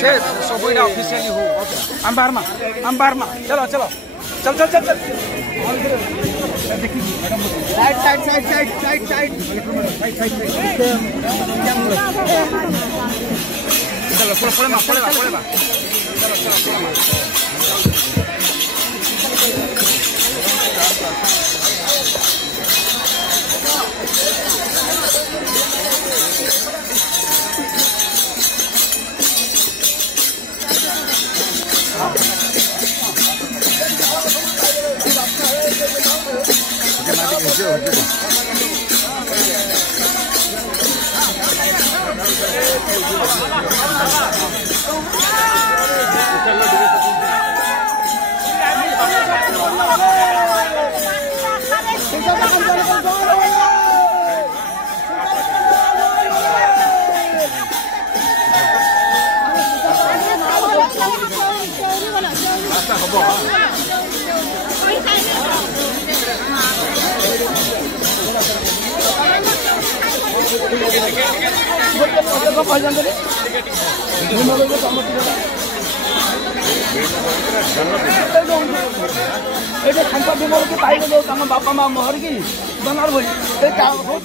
से सब इटा ऑफिशियली हो हम बाहर में चलो चल चल चल चल चल side side side side side side चलो पड़ेगा चलो बापा माँ मोहर की बनार बोली बहुत